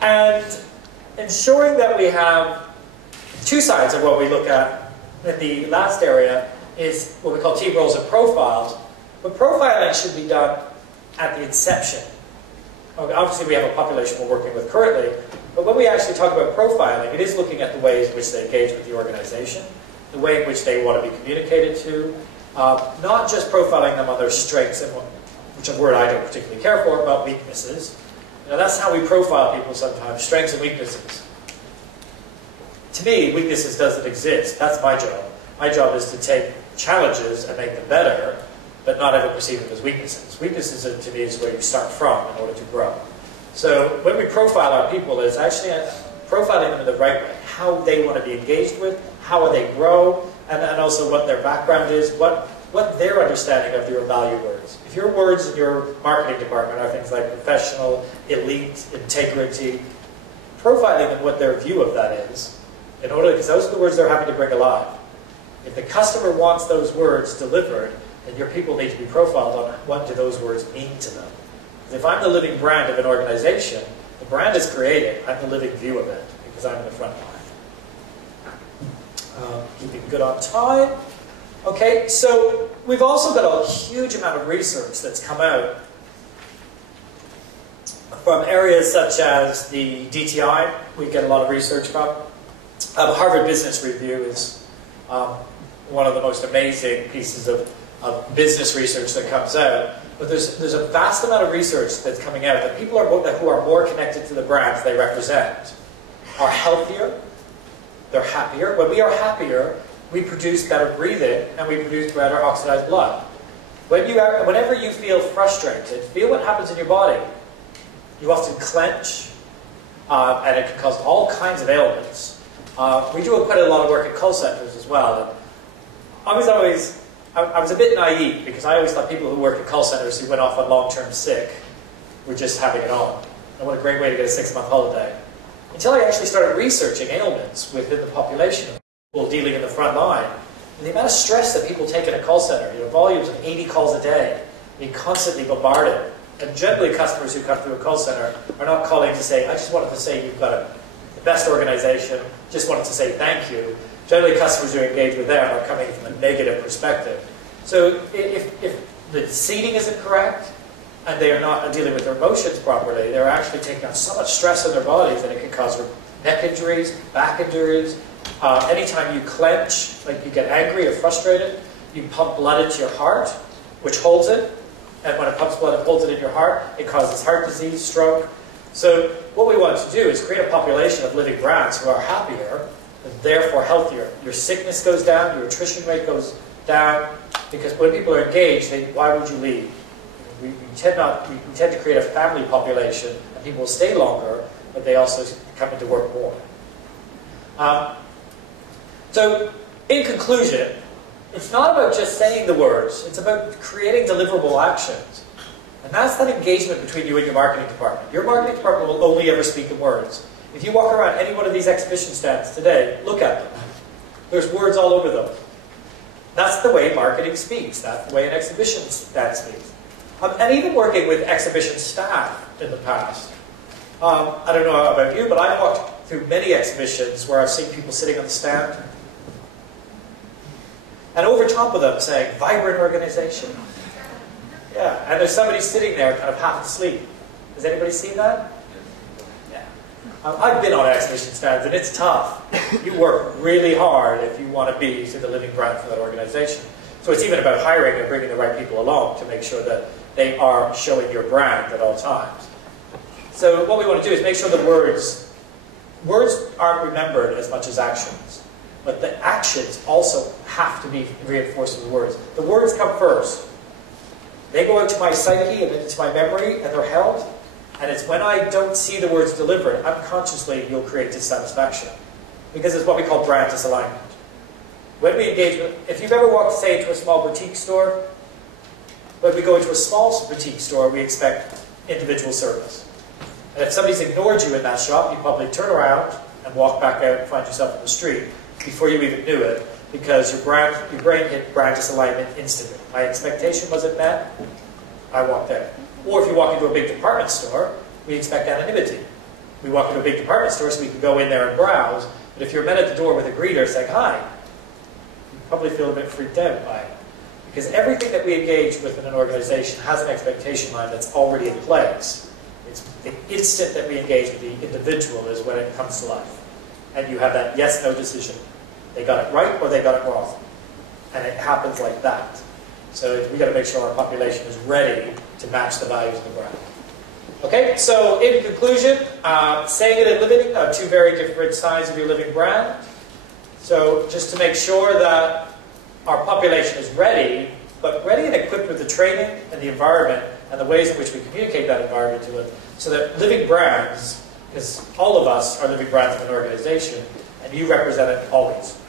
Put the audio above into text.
And ensuring that we have two sides of what we look at in the last area is what we call team roles and profiles. But profiling should be done at the inception. Obviously, we have a population we're working with currently, but when we actually talk about profiling, it is looking at the ways in which they engage with the organization, the way in which they want to be communicated to, not just profiling them on their strengths, and which is a word I don't particularly care for, but weaknesses. You know, that's how we profile people sometimes, strengths and weaknesses. To me, weaknesses doesn't exist. That's my job. My job is to take challenges and make them better, but not ever perceive them as weaknesses. Weaknesses, to me, is where you start from in order to grow. So when we profile our people, it's actually profiling them in the right way, how they want to be engaged with, how they grow, and also what their background is, what their understanding of your value words. If your words in your marketing department are things like professional, elite, integrity, profiling them what their view of that is, in order, because those are the words they're having to bring alive. If the customer wants those words delivered, then your people need to be profiled on what do those words mean to them. If I'm the living brand of an organization, the brand is created, I'm the living view of it, because I'm in the front line. Keeping good on time. Okay, so we've also got a huge amount of research that's come out from areas such as the DTI, we get a lot of research from. Harvard Business Review is one of the most amazing pieces of business research that comes out. But there's a vast amount of research that's coming out that people who are more connected to the brands they represent are healthier, they're happier. When we are happier, we produce better breathing and we produce better oxidized blood. Whenever you feel frustrated, feel what happens in your body. You often clench, and it can cause all kinds of ailments. We do quite a lot of work at call centers as well. And I was a bit naive because I always thought people who work at call centers who went off on long-term sick were just having it on. And what a great way to get a 6-month holiday. Until I actually started researching ailments within the population of people dealing in the front line. And the amount of stress that people take in a call center, volumes of 80 calls a day, being constantly bombarded. And generally customers who come through a call center are not calling to say, I just wanted to say you've got the best organization, just wanted to say thank you. Generally customers who engage with them are coming from a negative perspective. So if the seating isn't correct, and they are not dealing with their emotions properly, they're actually taking on so much stress on their bodies that it can cause neck injuries, back injuries. Anytime you clench, like you get angry or frustrated, you pump blood into your heart, which holds it. And when it pumps blood, it holds it in your heart. It causes heart disease, stroke. So what we want to do is create a population of living brands who are happier, and therefore healthier. Your sickness goes down, your attrition rate goes down, because when people are engaged, why would you leave? We tend to create a family population, and people will stay longer, but they also come into work more. So, in conclusion, it's not about just saying the words, it's about creating deliverable actions. And that's that engagement between you and your marketing department. Your marketing department will only ever speak in words. If you walk around any one of these exhibition stands today, look at them. There's words all over them. That's the way marketing speaks. That's the way an exhibition stand speaks. And even working with exhibition staff in the past. I don't know about you, but I've walked through many exhibitions where I've seen people sitting on the stand, and over top of them saying, vibrant organization. Yeah, and there's somebody sitting there kind of half asleep. Has anybody seen that? Yeah. I've been on exhibition stands, and it's tough. You work really hard if you want to be the living brand for that organization. So it's even about hiring and bringing the right people along to make sure that they are showing your brand at all times. So what we want to do is make sure that words aren't remembered as much as actions. But the actions also have to be reinforced with the words. The words come first. They go into my psyche and into my memory, and they're held. And it's when I don't see the words delivered, unconsciously you'll create dissatisfaction. Because it's what we call brand disalignment. When we engage with, if you've ever walked, say, into a small boutique store, when we go into a small boutique store, we expect individual service. And if somebody's ignored you in that shop, you probably turn around and walk back out and find yourself in the street before you even knew it, because your brain hit brand disalignment instantly. My expectation wasn't met, I walked out. Or if you walk into a big department store, we expect anonymity. we walk into a big department store so we can go in there and browse. But if you're met at the door with a greeter saying hi, you probably feel a bit freaked out by it. Because everything that we engage with in an organization has an expectation line that's already in place. It's the instant that we engage with the individual is when it comes to life. And you have that yes-no decision. They got it right or they got it wrong. And it happens like that. So we've got to make sure our population is ready to match the values of the brand. Okay, so in conclusion, saying it and living are two very different sides of your living brand. So just to make sure that our population is ready, but ready and equipped with the training and the environment and the ways in which we communicate that environment to it, so that living brands, because all of us are living brands of an organization, and you represent it always.